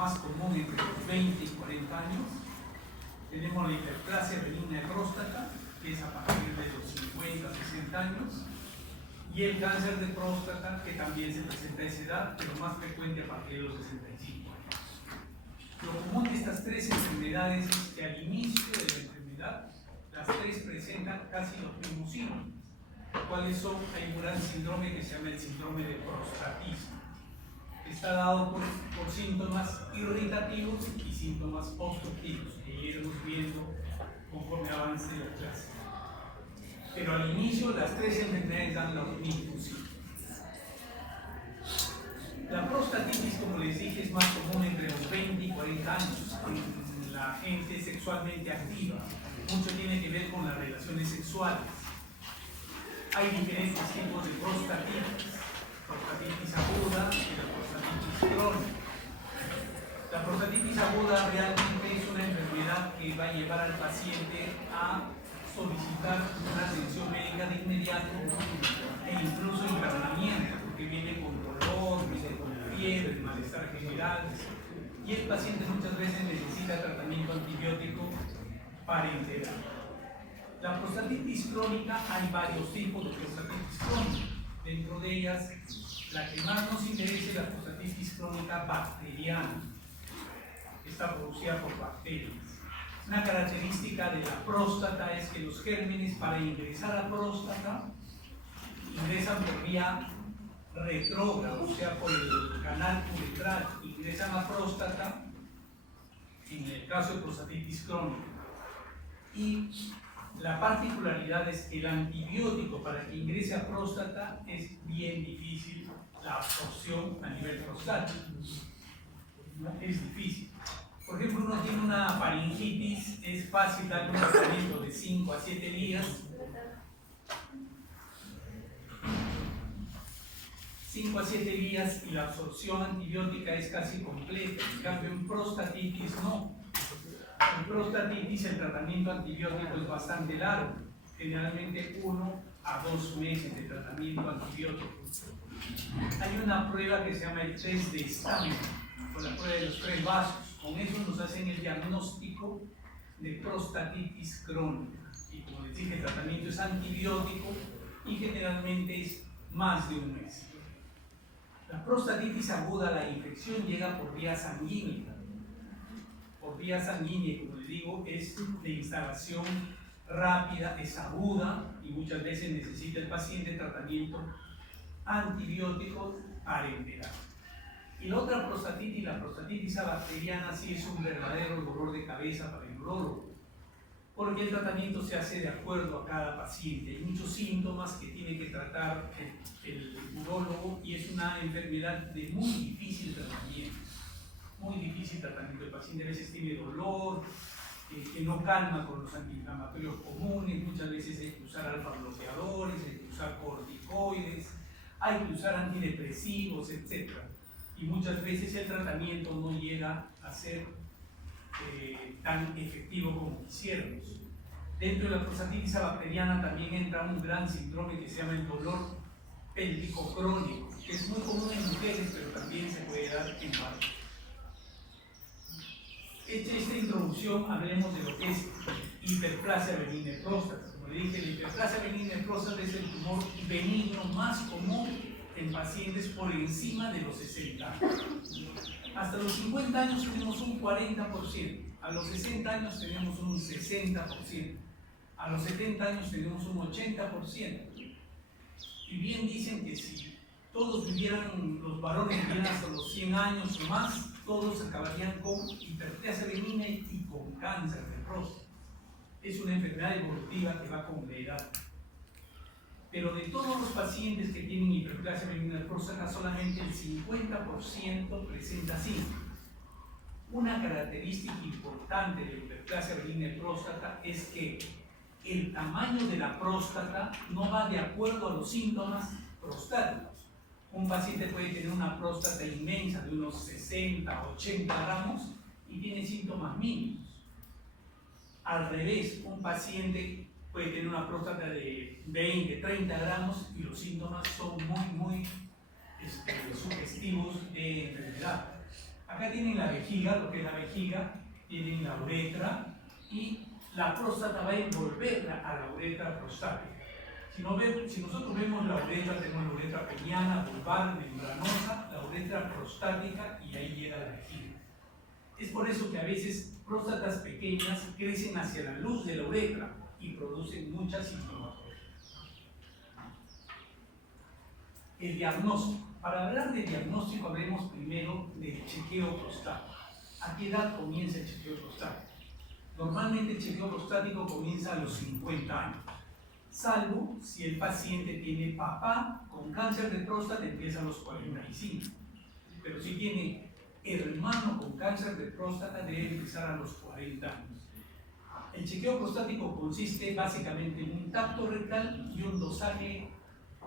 más común entre los 20 y 40 años. Tenemos la hiperplasia benigna de próstata, que es a partir de los 50, 60 años, y el cáncer de próstata, que también se presenta a esa edad, pero más frecuente a partir de los 65 años. Lo común de estas tres enfermedades es que al inicio de la enfermedad, las tres presentan casi los mismos síntomas. ¿Cuáles son? Hay un gran síndrome que se llama el síndrome de prostatismo. Está dado por síntomas irritativos y síntomas obstructivos, que iremos viendo conforme avance la clase. Pero al inicio las tres enfermedades dan los mismos síntomas. La prostatitis, como les dije, es más común entre los 20 y 40 años en la gente sexualmente activa. Mucho tiene que ver con las relaciones sexuales. Hay diferentes tipos de prostatitis. Prostatitis aguda y la prostatitis crónica. La prostatitis aguda realmente es una enfermedad que va a llevar al paciente a solicitar una atención médica de inmediato e incluso internamiento, porque viene con dolor, viene con fiebre, malestar general, y el paciente muchas veces necesita tratamiento antibiótico parenteral. La prostatitis crónica, hay varios tipos de prostatitis crónica. Dentro de ellas, la que más nos interesa es la prostatitis crónica bacteriana. Está producida por bacterias. Una característica de la próstata es que los gérmenes, para ingresar a la próstata, ingresan por vía retrógrada, o sea, por el canal uretral, ingresan a la próstata, en el caso de prostatitis crónica. Y la particularidad es que el antibiótico para que ingrese a próstata es bien difícil la absorción a nivel prostático. Es difícil. Por ejemplo, uno tiene una faringitis, es fácil darle un tratamiento de 5 a 7 días. 5 a 7 días y la absorción antibiótica es casi completa. En cambio, en prostatitis no. En prostatitis el tratamiento antibiótico es bastante largo, generalmente 1 a 2 meses de tratamiento antibiótico. Hay una prueba que se llama el test de Stanley, con la prueba de los 3 vasos. Con eso nos hacen el diagnóstico de prostatitis crónica. Y como les dije, el tratamiento es antibiótico y generalmente es más de 1 mes. La prostatitis aguda, la infección llega por vía sanguínea. Por vía sanguínea, como les digo, es de instalación rápida, es aguda y muchas veces necesita el paciente tratamiento antibiótico parenteral. Y la otra prostatitis, la prostatitis bacteriana, sí es un verdadero dolor de cabeza para el urólogo, porque el tratamiento se hace de acuerdo a cada paciente. Hay muchos síntomas que tiene que tratar el urólogo y es una enfermedad de muy difícil tratamiento. Muy difícil tratamiento. El paciente a veces tiene dolor, que no calma con los antiinflamatorios comunes, muchas veces hay que usar alfa bloqueadores, hay que usar corticoides, hay que usar antidepresivos, etc. Y muchas veces el tratamiento no llega a ser tan efectivo como quisiéramos. Dentro de la prostatitis bacteriana también entra un gran síndrome que se llama el dolor pélvico crónico, que es muy común en mujeres, pero también se puede dar en varones. Hecha esta introducción, hablemos de lo que es hiperplasia benigna de próstata. Como le dije, la hiperplasia benigna de próstata es el tumor benigno más común en pacientes por encima de los 60 años. Hasta los 50 años tenemos un 40%, a los 60 años tenemos un 60%, a los 70 años tenemos un 80%. Y bien dicen que si todos vivieran, los varones vivieran hasta los 100 años o más, todos acabarían con hiperplasia benigna y con cáncer de próstata. Es una enfermedad evolutiva que va con la edad. Pero de todos los pacientes que tienen hiperplasia benigna de próstata, solamente el 50% presenta síntomas. Una característica importante de la hiperplasia benigna de próstata es que el tamaño de la próstata no va de acuerdo a los síntomas prostáticos. Un paciente puede tener una próstata inmensa de unos 60, 80 gramos y tiene síntomas mínimos. Al revés, un paciente puede tener una próstata de 20, 30 gramos y los síntomas son muy sugestivos de enfermedad. Acá tienen la vejiga, lo que es la vejiga, tienen la uretra y la próstata va a envolver a la uretra prostática. Si nosotros vemos la uretra, tenemos la uretra peniana, vulvar, membranosa, la uretra prostática y ahí llega la vejiga. Es por eso que a veces próstatas pequeñas crecen hacia la luz de la uretra y producen mucha sintomatología. El diagnóstico. Para hablar de diagnóstico hablemos primero del chequeo prostático. ¿A qué edad comienza el chequeo prostático? Normalmente el chequeo prostático comienza a los 50 años, salvo si el paciente tiene papá con cáncer de próstata, empieza a los 45. Pero si tiene hermano con cáncer de próstata, debe empezar a los 40 años. El chequeo prostático consiste básicamente en un tacto rectal y un dosaje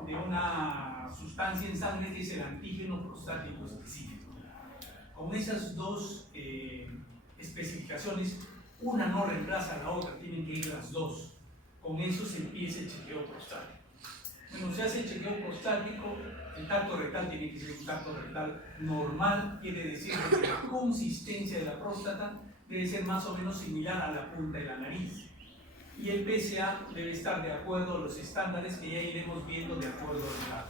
de una sustancia en sangre que es el antígeno prostático específico. Con esas dos especificaciones, una no reemplaza a la otra, tienen que ir las dos. Con eso se empieza el chequeo prostático. Bueno, se hace el chequeo prostático, el tacto rectal tiene que ser un tacto rectal normal, quiere decir que la consistencia de la próstata debe ser más o menos similar a la punta de la nariz. Y el PSA debe estar de acuerdo a los estándares que ya iremos viendo de acuerdo al edad.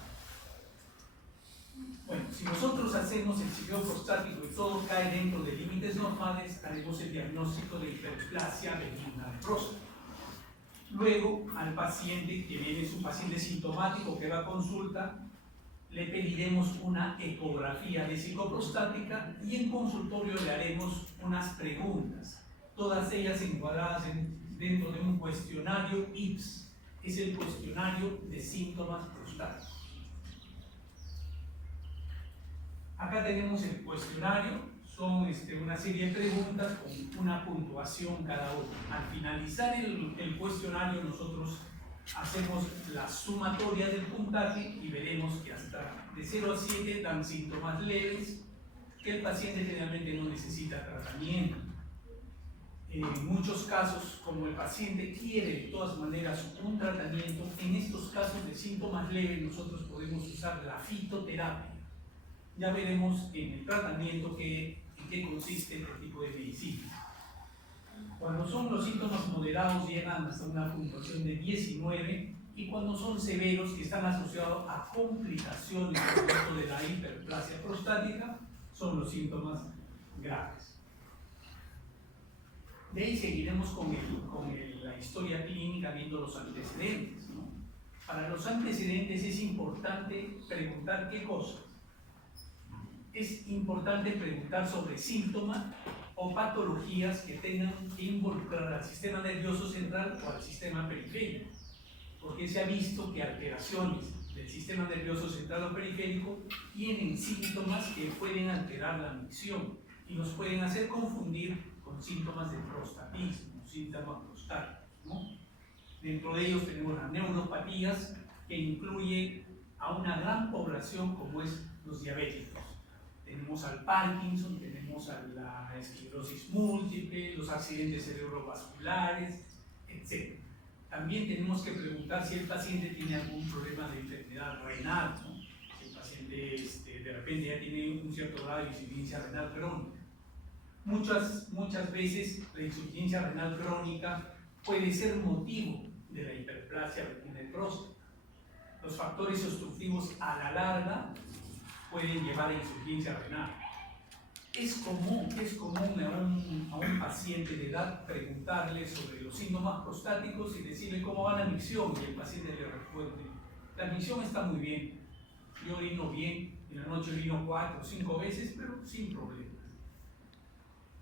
Bueno, si nosotros hacemos el chequeo prostático y todo cae dentro de límites normales, haremos el diagnóstico de hiperplasia benigna de próstata. Luego, al paciente, que viene es un paciente sintomático que va a consulta, le pediremos una ecografía vesicoprostática y en consultorio le haremos unas preguntas, todas ellas encuadradas dentro de un cuestionario IPS, es el cuestionario de síntomas prostáticos. Acá tenemos el cuestionario, son una serie de preguntas con una puntuación cada una. Al finalizar el cuestionario nosotros hacemos la sumatoria del puntaje y veremos que hasta de 0 a 7 dan síntomas leves, que el paciente generalmente no necesita tratamiento. En muchos casos, como el paciente quiere de todas maneras un tratamiento, en estos casos de síntomas leves nosotros podemos usar la fitoterapia. Ya veremos en el tratamiento en qué consiste este tipo de medicina. Cuando son los síntomas moderados llegan hasta una puntuación de 19 y cuando son severos, que están asociados a complicaciones producto de la hiperplasia prostática, son los síntomas graves. De ahí seguiremos con la historia clínica viendo los antecedentes, ¿no? Para los antecedentes es importante preguntar qué cosas. Es importante preguntar sobre síntomas o patologías que tengan que involucrar al sistema nervioso central o al sistema periférico, porque se ha visto que alteraciones del sistema nervioso central o periférico tienen síntomas que pueden alterar la micción y nos pueden hacer confundir con síntomas de prostatismo, síntomas prostáticos, ¿no? Dentro de ellos tenemos las neuropatías, que incluye a una gran población como es los diabéticos. Tenemos al Parkinson, tenemos a la esclerosis múltiple, los accidentes cerebrovasculares, etc. También tenemos que preguntar si el paciente tiene algún problema de enfermedad renal, ¿no? Si el paciente de repente ya tiene un cierto grado de insuficiencia renal crónica. Muchas veces la insuficiencia renal crónica puede ser motivo de la hiperplasia benigna de próstata. Los factores obstructivos a la larga pueden llevar a insuficiencia renal. Es común a un paciente de edad preguntarle sobre los síntomas prostáticos y decirle cómo va la micción y el paciente le responde: la micción está muy bien, yo orino bien, en la noche orino 4 o 5 veces, pero sin problemas.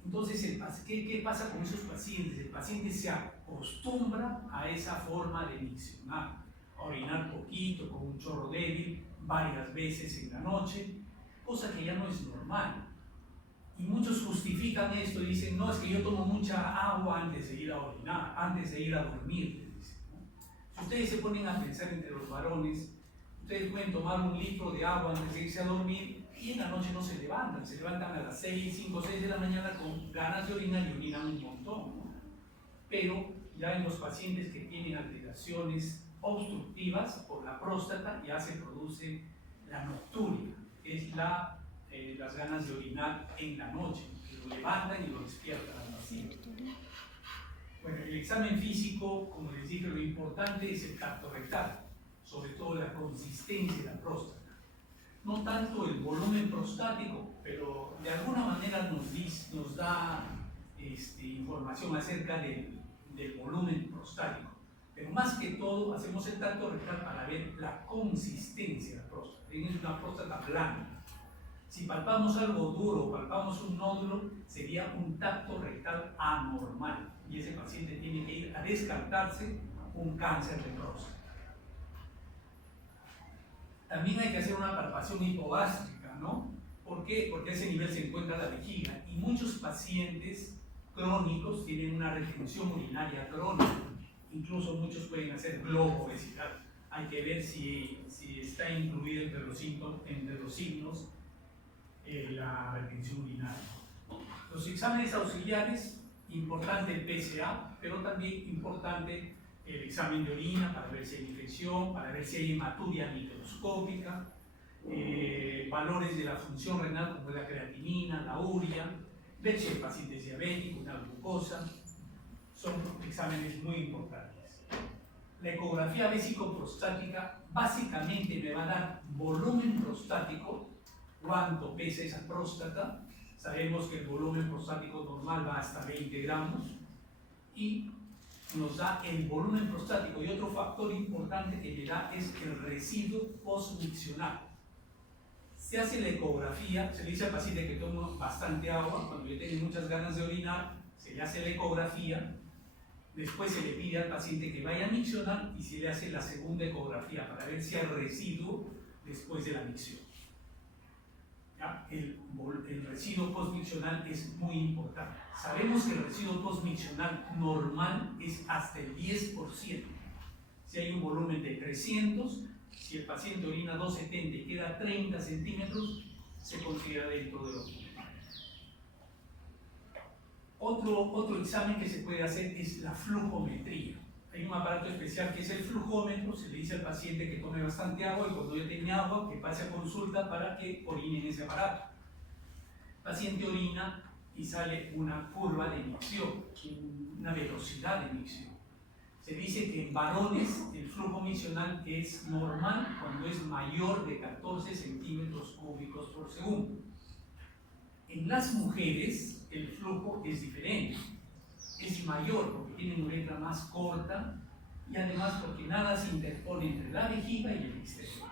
Entonces, ¿qué pasa con esos pacientes? El paciente se acostumbra a esa forma de miccionar, a orinar poquito, con un chorro débil, varias veces en la noche, cosa que ya no es normal. Y muchos justifican esto y dicen: no, es que yo tomo mucha agua antes de ir a orinar, antes de ir a dormir. Si ustedes se ponen a pensar entre los varones, ustedes pueden tomar 1 litro de agua antes de irse a dormir y en la noche no se levantan a las 5 o 6 de la mañana con ganas de orinar y orinan un montón, ¿no? Pero ya en los pacientes que tienen alteraciones obstructivas por la próstata ya se produce la nocturia, que es la las ganas de orinar en la noche, que lo levantan y lo despiertan al vacío. Bueno, el examen físico, como les dije, lo importante es el tacto rectal, sobre todo la consistencia de la próstata. No tanto el volumen prostático, pero de alguna manera nos da información acerca del volumen prostático. Pero más que todo, hacemos el tacto rectal para ver la consistencia de la próstata. Es una próstata blanda. Si palpamos algo duro o palpamos un nódulo, sería un tacto rectal anormal. Y ese paciente tiene que ir a descartarse un cáncer de próstata. También hay que hacer una palpación hipogástrica, ¿no? ¿Por qué? Porque a ese nivel se encuentra la vejiga y muchos pacientes crónicos tienen una retención urinaria crónica. Incluso muchos pueden hacer globo-obesidad. Hay que ver si está incluido entre los signos la retención urinaria. Los exámenes auxiliares, importante el PSA, pero también importante el examen de orina para ver si hay infección, para ver si hay hematuria microscópica, valores de la función renal como la creatinina, la urea, ver si el paciente es diabético, una glucosa, son exámenes muy importantes. La ecografía vésico-prostática básicamente me va a dar volumen prostático, cuánto pesa esa próstata. Sabemos que el volumen prostático normal va hasta 20 gramos y nos da el volumen prostático. Y otro factor importante que me da es el residuo postmiccional. Se hace la ecografía, se le dice al paciente que toma bastante agua, cuando ya tiene muchas ganas de orinar, se le hace la ecografía, después se le pide al paciente que vaya a miccionar y se le hace la segunda ecografía para ver si hay residuo después de la micción. El residuo postmiccional es muy importante. Sabemos que el residuo postmiccional normal es hasta el 10%. Si hay un volumen de 300, si el paciente orina 270 y queda 30 centímetros, se considera dentro de lo normal. Otro examen que se puede hacer es la flujometría. Hay un aparato especial que es el flujómetro, se le dice al paciente que tome bastante agua y cuando ya tenga agua que pase a consulta para que orine en ese aparato. El paciente orina y sale una curva de micción, una velocidad de micción. Se dice que en varones el flujo miccional es normal cuando es mayor de 14 centímetros cúbicos por segundo. En las mujeres el flujo es diferente. Es mayor porque tienen uretra más corta y además porque nada se interpone entre la vejiga y el exterior.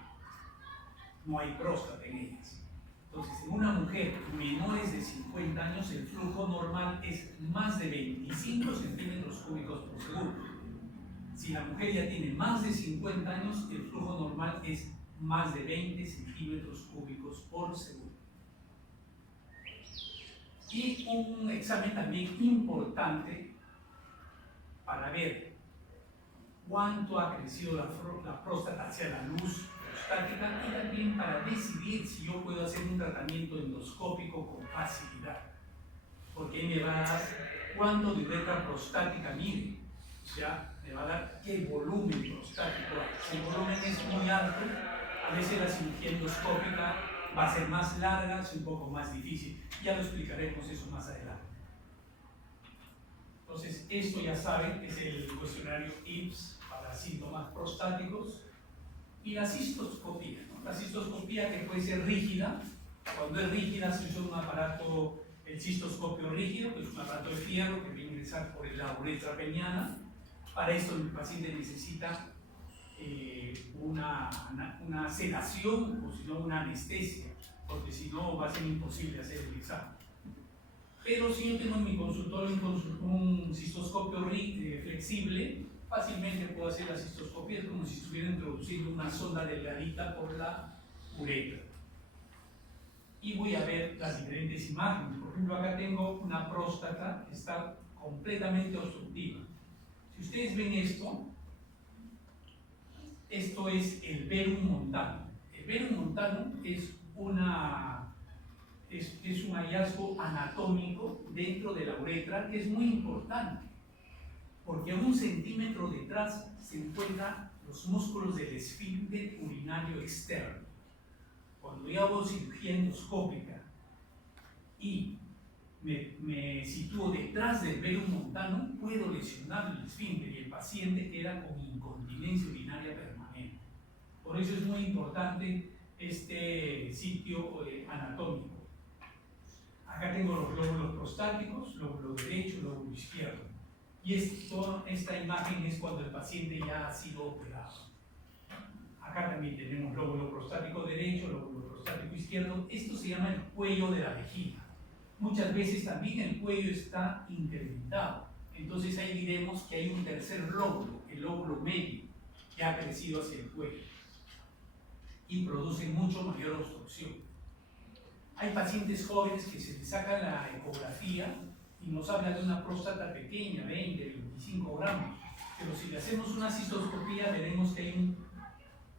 No hay próstata en ellas. Entonces, en una mujer menores de 50 años, el flujo normal es más de 25 centímetros cúbicos por segundo. Si la mujer ya tiene más de 50 años, el flujo normal es más de 20 centímetros cúbicos por segundo. Y un examen también importante para ver cuánto ha crecido la próstata hacia la luz prostática y también para decidir si yo puedo hacer un tratamiento endoscópico con facilidad. Porque ahí me va a dar cuánto de uretra prostática mide, o sea, me va a dar qué volumen prostático hay. Si el volumen es muy alto, a veces la cirugía endoscópica va a ser más larga, es un poco más difícil. Ya lo explicaremos eso más adelante. Entonces, esto ya saben, es el cuestionario IPS para síntomas prostáticos y la cistoscopía, ¿no? La cistoscopía que puede ser rígida. Cuando es rígida se usa un aparato, el cistoscopio rígido, que es un aparato de fierro que va a ingresar por la uretra peniana. Para esto el paciente necesita una sedación o si no una anestesia, porque si no va a ser imposible hacer el examen. Pero si yo tengo en mi consultorio un cistoscopio flexible, fácilmente puedo hacer la cistoscopia, es como si estuviera introduciendo una sonda delgadita por la uretra. Y voy a ver las diferentes imágenes. Por ejemplo, acá tengo una próstata que está completamente obstructiva. Si ustedes ven esto es el verum montano. El verum montano es un hallazgo anatómico dentro de la uretra que es muy importante, porque a 1 centímetro detrás se encuentran los músculos del esfínter urinario externo. Cuando yo hago cirugía endoscópica y me sitúo detrás del velo montano, puedo lesionar el esfínter y el paciente queda con incontinencia urinaria permanente. Por eso es muy importante este sitio anatómico. Acá tengo los lóbulos prostáticos, lóbulo derecho, lóbulo izquierdo. Y esta imagen es cuando el paciente ya ha sido operado. Acá también tenemos lóbulo prostático derecho, lóbulo prostático izquierdo. Esto se llama el cuello de la vejiga. Muchas veces también el cuello está incrementado. Entonces ahí diremos que hay un tercer lóbulo, el lóbulo medio, que ha crecido hacia el cuello y produce mucho mayor obstrucción. Hay pacientes jóvenes que se les saca la ecografía y nos habla de una próstata pequeña, 20, 25 gramos, pero si le hacemos una cistoscopía veremos que hay un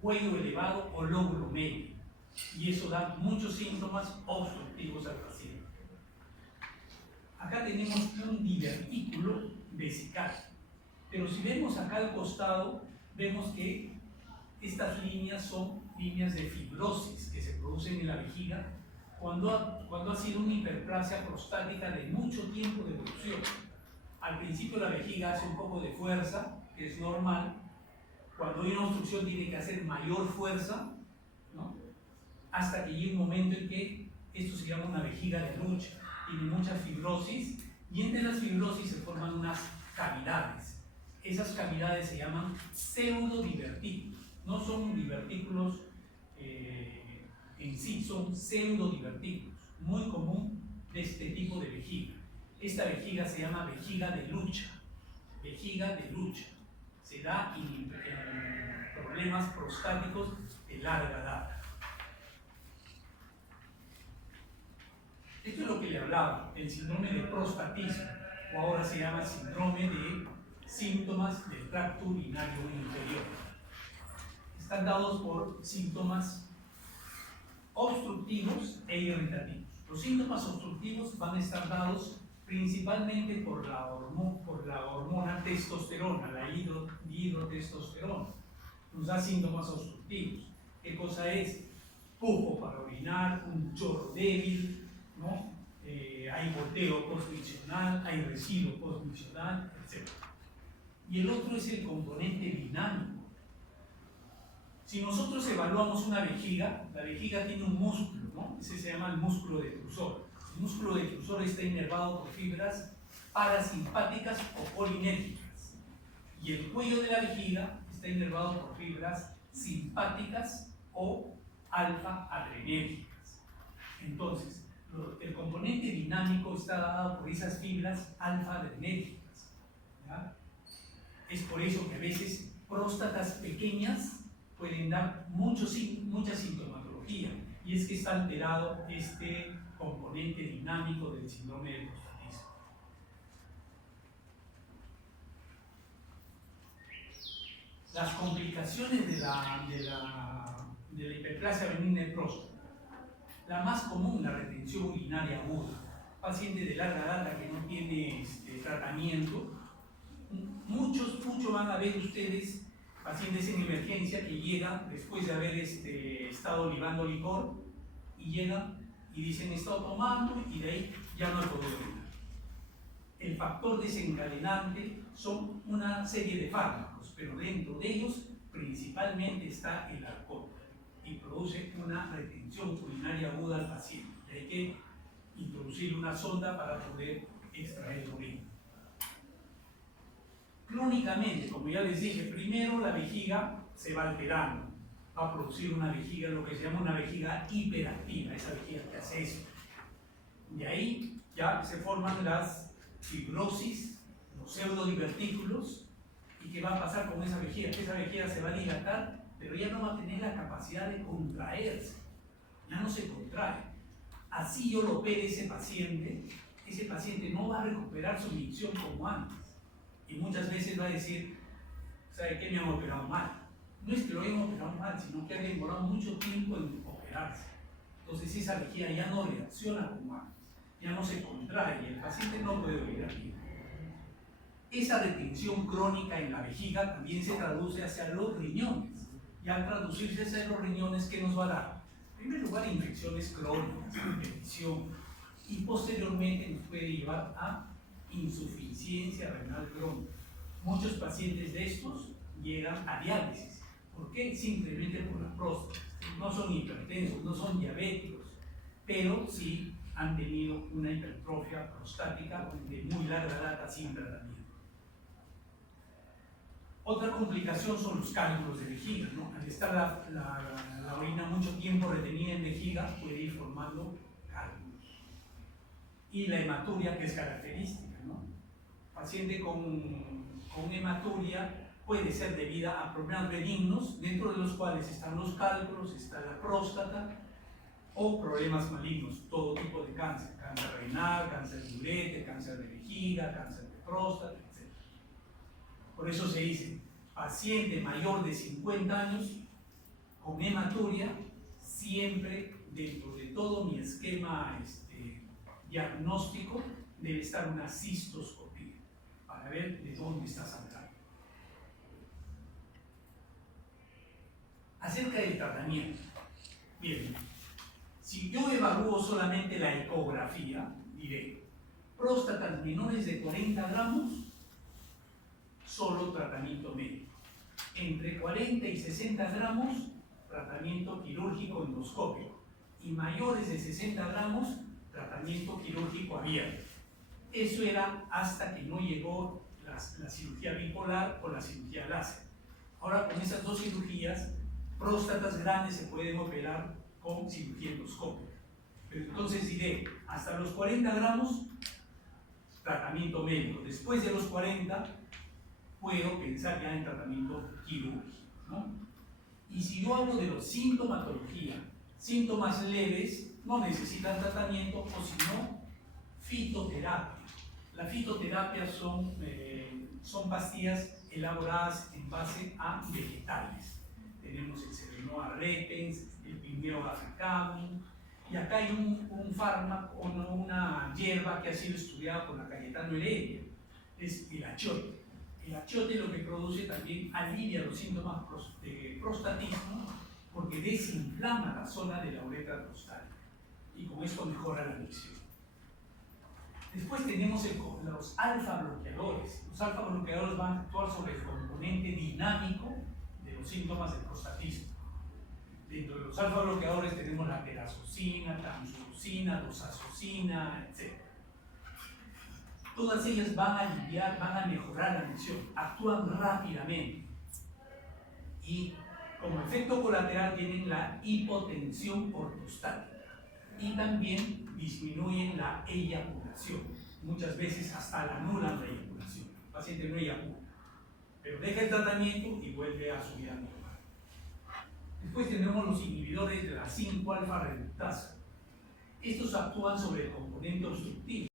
cuello elevado o lóbulo medio, y eso da muchos síntomas obstructivos al paciente. Acá tenemos un divertículo vesical, pero si vemos acá al costado, vemos que estas líneas son líneas de fibrosis que se producen en la vejiga cuando ha sido una hiperplasia prostática de mucho tiempo de evolución. Al principio la vejiga hace un poco de fuerza, que es normal. Cuando hay una obstrucción tiene que hacer mayor fuerza, ¿no? Hasta que llegue un momento en que esto se llama una vejiga de lucha, tiene mucha fibrosis, y entre las fibrosis se forman unas cavidades. Esas cavidades se llaman pseudodivertículos. No son divertículos en sí, son pseudodivertículos, muy común de este tipo de vejiga. Esta vejiga se llama vejiga de lucha. Vejiga de lucha. Se da en problemas prostáticos de larga data. Esto es lo que le hablaba, el síndrome de prostatismo, o ahora se llama síndrome de síntomas del tracto urinario inferior. Están dados por síntomas obstructivos e irritativos. Los síntomas obstructivos van a estar dados principalmente por la hormona testosterona, la dihidrotestosterona. Nos da síntomas obstructivos. ¿Qué cosa es? Pujo para orinar, un chorro débil, ¿no? Hay goteo postmiccional, hay residuo postmiccional, etc. Y el otro es el componente dinámico. Si nosotros evaluamos una vejiga, la vejiga tiene un músculo, ¿no? Ese se llama el músculo detrusor. El músculo detrusor está inervado por fibras parasimpáticas o polinérgicas. Y el cuello de la vejiga está inervado por fibras simpáticas o alfa-adrenérgicas. Entonces, el componente dinámico está dado por esas fibras alfa-adrenérgicas. Es por eso que a veces próstatas pequeñas pueden dar mucha sintomatología, y es que está alterado este componente dinámico del síndrome del prostatismo. Las complicaciones de la hiperplasia benigna de próstata. La más común, la retención urinaria aguda. Paciente de larga data que no tiene tratamiento. Muchos van a ver ustedes pacientes en emergencia que llegan después de haber estado libando licor, y llegan y dicen he estado tomando y de ahí ya no he podido orinar. El factor desencadenante son una serie de fármacos, pero dentro de ellos principalmente está el alcohol, y produce una retención urinaria aguda al paciente. Y hay que introducir una sonda para poder extraer la orina. Crónicamente, como ya les dije, primero la vejiga se va alterando, va a producir una vejiga, lo que se llama una vejiga hiperactiva, esa vejiga que hace eso. De ahí ya se forman las fibrosis, los pseudodivertículos. ¿Y qué va a pasar con esa vejiga? Que esa vejiga se va a dilatar, pero ya no va a tener la capacidad de contraerse, ya no se contrae. Así yo lo opere ese paciente no va a recuperar su micción como antes. Y muchas veces va a decir, ¿sabe qué? Me han operado mal. No es que lo hayan operado mal, sino que ha demorado mucho tiempo en operarse. Entonces esa vejiga ya no reacciona como antes, ya no se contrae y el paciente no puede orinar bien. Esa retención crónica en la vejiga también se traduce hacia los riñones. Y al traducirse hacia los riñones, ¿qué nos va a dar? En primer lugar, infecciones crónicas, infección, y posteriormente nos puede llevar a insuficiencia renal crónica. Muchos pacientes de estos llegan a diálisis. ¿Por qué? Simplemente por la próstata. No son hipertensos, no son diabéticos, pero sí han tenido una hipertrofia prostática de muy larga data sin tratamiento. Otra complicación son los cálculos de vejiga, ¿no? Al estar la orina mucho tiempo retenida en vejiga, puede ir formando cálculos. Y la hematuria, que es característica, ¿no? Paciente con hematuria puede ser debida a problemas benignos, dentro de los cuales están los cálculos, está la próstata, o problemas malignos, todo tipo de cáncer, cáncer renal, cáncer de ureter, cáncer de vejiga, cáncer de próstata, etc. Por eso se dice, paciente mayor de 50 años con hematuria, siempre dentro de todo mi esquema diagnóstico debe estar una cistoscopía para ver de dónde está sangrando. Acerca del tratamiento. Bien, si yo evalúo solamente la ecografía, diré, próstatas menores de 40 gramos, solo tratamiento médico. Entre 40 y 60 gramos, tratamiento quirúrgico endoscópico. Y mayores de 60 gramos, tratamiento quirúrgico abierto. Eso era hasta que no llegó la cirugía bipolar o la cirugía láser. Ahora con esas dos cirugías, próstatas grandes se pueden operar con cirugía endoscópica. Pero entonces diré, hasta los 40 gramos, tratamiento médico. Después de los 40, puedo pensar ya en tratamiento quirúrgico, ¿no? Y si yo hablo de los sintomatología, síntomas leves, no necesitan tratamiento, o si no, fitoterapia. La fitoterapia son pastillas elaboradas en base a vegetales. Tenemos el Serenoa repens, el Piñero africanum, y acá hay un fármaco, una hierba que ha sido estudiada por la Cayetano Heredia, es el achiote. El achiote lo que produce también alivia los síntomas de prostatismo porque desinflama la zona de la uretra prostática y con esto mejora la micción. Después tenemos los alfa bloqueadores. Los alfa bloqueadores van a actuar sobre el componente dinámico de los síntomas de prostatismo. Dentro de los alfa bloqueadores tenemos la terazocina, tamsucina, dosazocina, etc. Todas ellas van a aliviar, van a mejorar la micción, actúan rápidamente y como efecto colateral tienen la hipotensión ortostática y también disminuyen la eyaculación. Muchas veces hasta la anulan la eyaculación. El paciente no eyacula, pero deja el tratamiento y vuelve a su vida normal. Después tenemos los inhibidores de la 5-alfa reductasa. Estos actúan sobre el componente obstructivo.